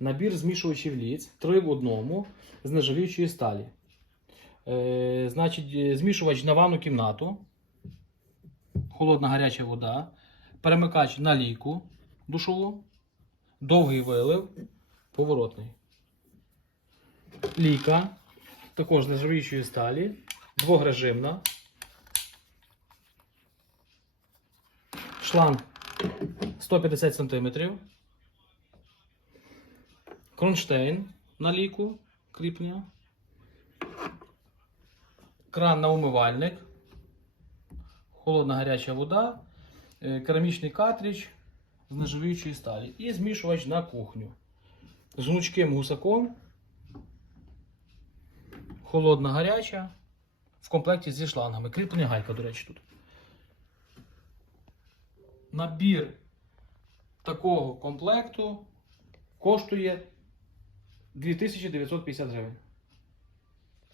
Набір змішувачів ліц 3 в одному з нержавіючої сталі. Е, значить, е, змішувач на ванну кімнату, холодна гаряча вода, перемикач на лійку душову, довгий вилив, поворотний. Лійка, також з нержавіючої сталі, двохрежимна. Шланг 150 см. Кронштейн на ліку кріплення. Кран на умивальник. Холодна гаряча вода. е, Керамічний картридж з нержавіючої сталі. І змішувач на кухню. З гнучким гусаком. Холодна гаряча. В комплекті зі шлангами. Кріплення гайка, до речі, тут. Набір такого комплекту коштує 2950 гривень.